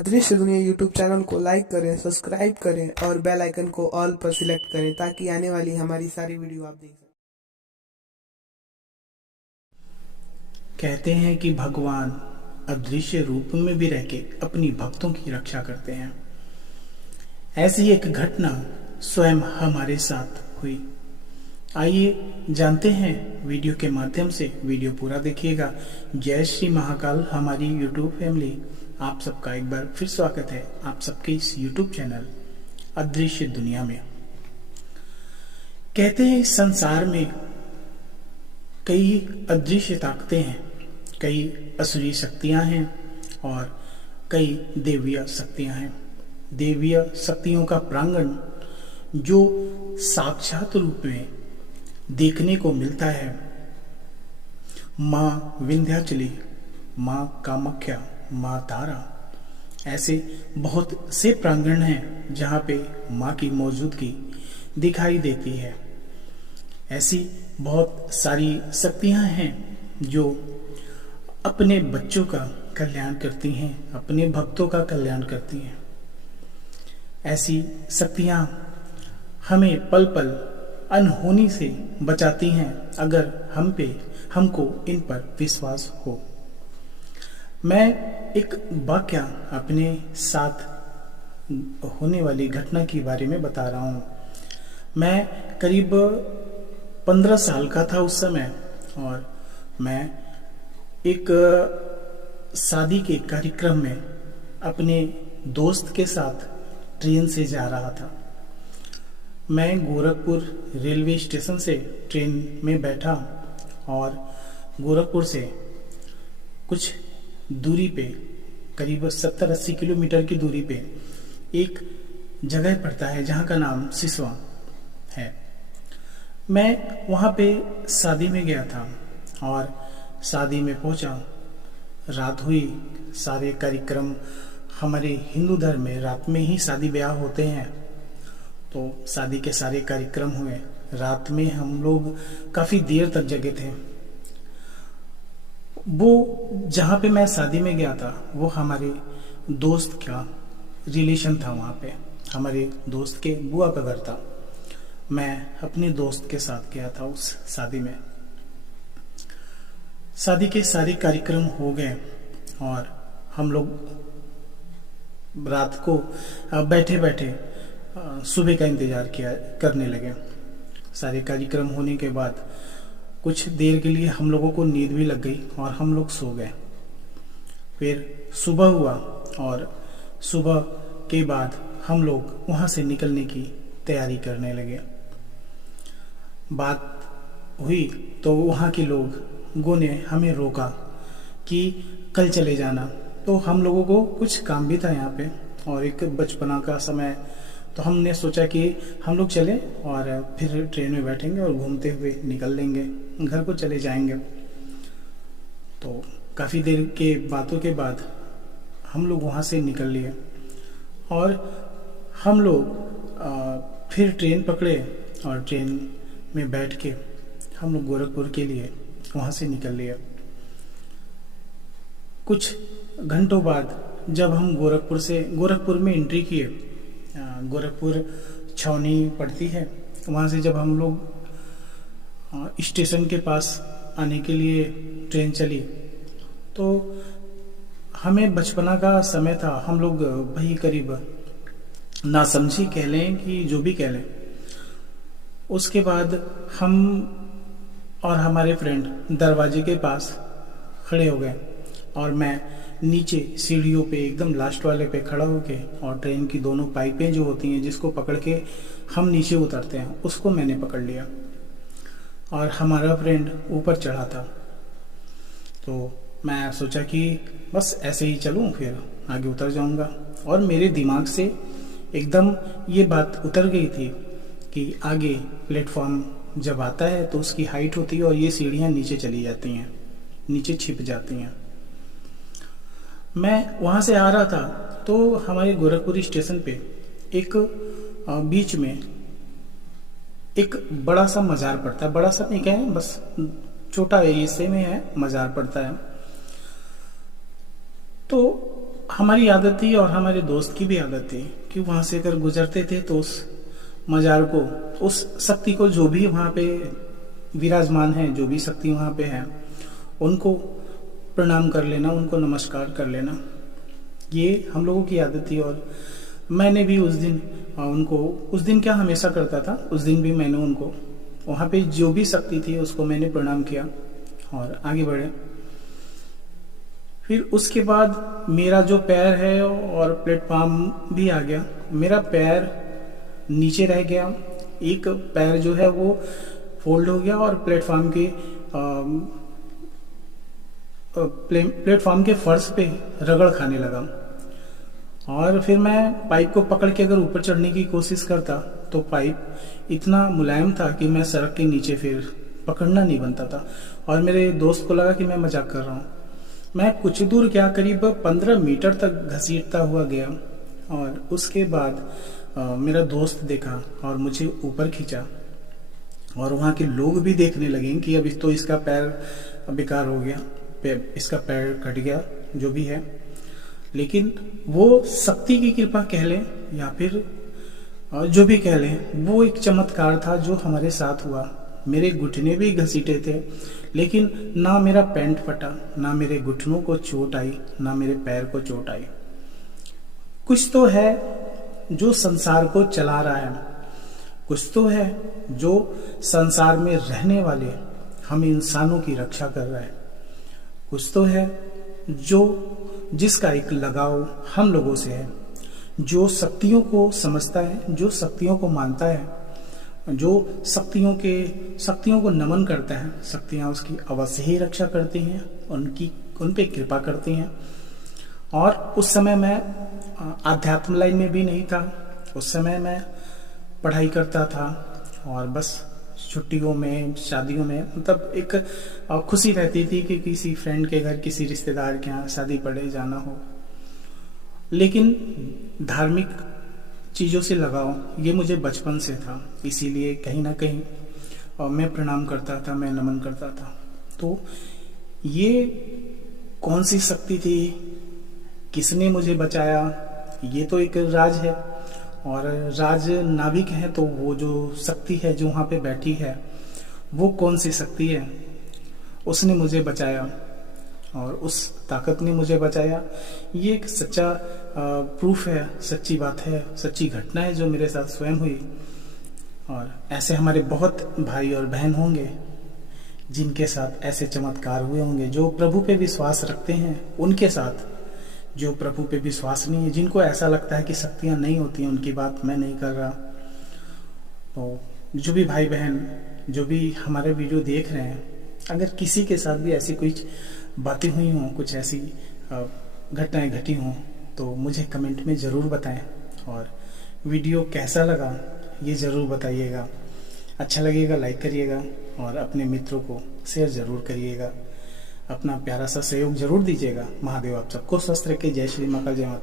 अदृश्य दुनिया YouTube channel को लाइक करें, सब्सक्राइब करें और बेल आइकन को ऑल पर सिलेक्ट करें ताकि आने वाली हमारी सारी वीडियो आप देख सकें। कहते हैं कि भगवान अदृश्य रूप में भी रह के अपनी भक्तों की रक्षा करते हैं। ऐसी एक घटना स्वयं हमारे साथ हुई। आइए जानते हैं वीडियो के माध्यम से। वीडियो पूरा देखिएगा। जय श्री महाकाल। हमारी यूट्यूब फैमिली, आप सबका एक बार फिर स्वागत है आप सबके इस यूट्यूब चैनल अदृश्य दुनिया में। कहते हैं इस संसार में कई अदृश्य ताकतें हैं, कई असुरी शक्तियां हैं और कई देवीय शक्तियां हैं। देवीय शक्तियों का प्रांगण जो साक्षात रूप में देखने को मिलता है, माँ विंध्याचली, माँ कामाख्या, माँ तारा, ऐसे बहुत से प्रांगण हैं जहाँ पे माँ की मौजूदगी दिखाई देती है। ऐसी बहुत सारी शक्तियाँ हैं जो अपने बच्चों का कल्याण करती हैं, अपने भक्तों का कल्याण करती हैं। ऐसी शक्तियाँ हमें पल पल अनहोनी से बचाती हैं अगर हमको इन पर विश्वास हो। मैं एक वाक्य अपने साथ होने वाली घटना के बारे में बता रहा हूँ। मैं करीब 15 साल का था उस समय और मैं एक शादी के कार्यक्रम में अपने दोस्त के साथ ट्रेन से जा रहा था। मैं गोरखपुर रेलवे स्टेशन से ट्रेन में बैठा और गोरखपुर से कुछ दूरी पे, करीब 70-80 किलोमीटर की दूरी पे एक जगह पड़ता है जहाँ का नाम सिसवा है। मैं वहाँ पे शादी में गया था और शादी में पहुँचा। रात हुई। सारे कार्यक्रम हमारे हिंदू धर्म में रात में ही शादी ब्याह होते हैं, तो शादी के सारे कार्यक्रम हुए। रात में हम लोग काफ़ी देर तक जगे थे। वो जहाँ पे मैं शादी में गया था वो हमारे दोस्त का रिलेशन था। वहाँ पे हमारे दोस्त के बुआ का घर था। मैं अपने दोस्त के साथ गया था उस शादी में। शादी के सारे कार्यक्रम हो गए और हम लोग रात को बैठे बैठे सुबह का इंतजार करने लगे। सारे कार्यक्रम होने के बाद कुछ देर के लिए हम लोगों को नींद भी लग गई और हम लोग सो गए। फिर सुबह हुआ और सुबह के बाद हम लोग वहाँ से निकलने की तैयारी करने लगे। बात हुई तो वहाँ के लोगों ने हमें रोका कि कल चले जाना। तो हम लोगों को कुछ काम भी था यहाँ पे और एक बचपना का समय, तो हमने सोचा कि हम लोग चलें और फिर ट्रेन में बैठेंगे और घूमते हुए निकल लेंगे, घर को चले जाएंगे। तो काफ़ी देर के बातों के बाद हम लोग वहाँ से निकल लिए और हम लोग फिर ट्रेन पकड़े और ट्रेन में बैठ के हम लोग गोरखपुर के लिए वहाँ से निकल लिए। कुछ घंटों बाद जब हम गोरखपुर में एंट्री किए, गोरखपुर छावनी पड़ती है, वहाँ से जब हम लोग स्टेशन के पास आने के लिए ट्रेन चली तो हमें बचपना का समय था। हम लोग वही करीब नासमझी कह लें कि जो भी कह लें। उसके बाद हम और हमारे फ्रेंड दरवाजे के पास खड़े हो गए और मैं नीचे सीढ़ियों पे एकदम लास्ट वाले पे खड़ा होके और ट्रेन की दोनों पाइपें जो होती हैं जिसको पकड़ के हम नीचे उतरते हैं उसको मैंने पकड़ लिया और हमारा फ्रेंड ऊपर चढ़ा था। तो मैं सोचा कि बस ऐसे ही चलूं, फिर आगे उतर जाऊंगा। और मेरे दिमाग से एकदम ये बात उतर गई थी कि आगे प्लेटफॉर्म जब आता है तो उसकी हाइट होती है और ये सीढ़ियाँ नीचे चली जाती हैं, नीचे छिप जाती हैं। मैं वहाँ से आ रहा था तो हमारे गोरखपुर स्टेशन पे एक बीच में एक बड़ा सा मज़ार पड़ता है। बड़ा सा नहीं कहें, बस छोटा हिस्से में है, मज़ार पड़ता है। तो हमारी आदत थी और हमारे दोस्त की भी आदत थी कि वहां से अगर गुजरते थे तो उस मजार को, उस शक्ति को, जो भी वहां पे विराजमान है, जो भी शक्ति वहां पे है, उनको प्रणाम कर लेना, उनको नमस्कार कर लेना। ये हम लोगों की आदत थी और मैंने भी उस दिन उनको, उस दिन क्या हमेशा करता था, उस दिन भी मैंने उनको वहां पे जो भी शक्ति थी उसको मैंने प्रणाम किया और आगे बढ़े। फिर उसके बाद मेरा जो पैर है और प्लेटफॉर्म भी आ गया, मेरा पैर नीचे रह गया, एक पैर जो है वो फोल्ड हो गया और प्लेटफॉर्म के फर्श पे रगड़ खाने लगा। और फिर मैं पाइप को पकड़ के अगर ऊपर चढ़ने की कोशिश करता तो पाइप इतना मुलायम था कि मैं सड़क के नीचे फिर पकड़ना नहीं बनता था। और मेरे दोस्त को लगा कि मैं मजाक कर रहा हूँ। मैं कुछ दूर क्या, करीब 15 मीटर तक घसीटता हुआ गया और उसके बाद मेरा दोस्त देखा और मुझे ऊपर खींचा और वहाँ के लोग भी देखने लगे कि अब तो इसका पैर बेकार हो गया, इसका पैर कट गया, जो भी है। लेकिन वो शक्ति की कृपा कह लें या फिर जो भी कह लें, वो एक चमत्कार था जो हमारे साथ हुआ। मेरे घुटने भी घसीटे थे लेकिन ना मेरा पैंट फटा, ना मेरे घुटनों को चोट आई, ना मेरे पैर को चोट आई। कुछ तो है जो संसार को चला रहा है, कुछ तो है जो संसार में रहने वाले हम इंसानों की रक्षा कर रहा है, कुछ तो है जो जिसका एक लगाव हम लोगों से है, जो शक्तियों को समझता है, जो शक्तियों को मानता है, जो शक्तियों को नमन करता है। शक्तियां उसकी अवश्य ही रक्षा करती हैं, उन पे कृपा करती हैं। और उस समय मैं आध्यात्म लाइन में भी नहीं था, उस समय मैं पढ़ाई करता था और बस छुट्टियों में, शादियों में, मतलब एक खुशी रहती थी कि किसी फ्रेंड के घर, किसी रिश्तेदार के यहाँ शादी पड़े, जाना हो। लेकिन धार्मिक चीज़ों से लगाव ये मुझे बचपन से था, इसीलिए कहीं ना कहीं मैं प्रणाम करता था, मैं नमन करता था। तो ये कौन सी शक्ति थी, किसने मुझे बचाया, ये तो एक राज है। और राज नाविक है तो वो जो शक्ति है जो वहाँ पे बैठी है, वो कौन सी शक्ति है, उसने मुझे बचाया और उस ताकत ने मुझे बचाया। ये एक सच्चा प्रूफ है, सच्ची बात है, सच्ची घटना है जो मेरे साथ स्वयं हुई। और ऐसे हमारे बहुत भाई और बहन होंगे जिनके साथ ऐसे चमत्कार हुए होंगे, जो प्रभु पे विश्वास रखते हैं उनके साथ, जो प्रभु पे विश्वास नहीं है, जिनको ऐसा लगता है कि शक्तियां नहीं होती हैं, उनकी बात मैं नहीं कर रहा। तो जो भी भाई बहन, जो भी हमारे वीडियो देख रहे हैं, अगर किसी के साथ भी ऐसी कुछ बातें हुई हों, कुछ ऐसी घटनाएं घटी हों, तो मुझे कमेंट में ज़रूर बताएं। और वीडियो कैसा लगा ये ज़रूर बताइएगा। अच्छा लगेगा लाइक करिएगा और अपने मित्रों को शेयर ज़रूर करिएगा। अपना प्यारा सा सहयोग जरूर दीजिएगा। महादेव आप सबको स्वस्थ रखे। जय श्री माता, जय माता।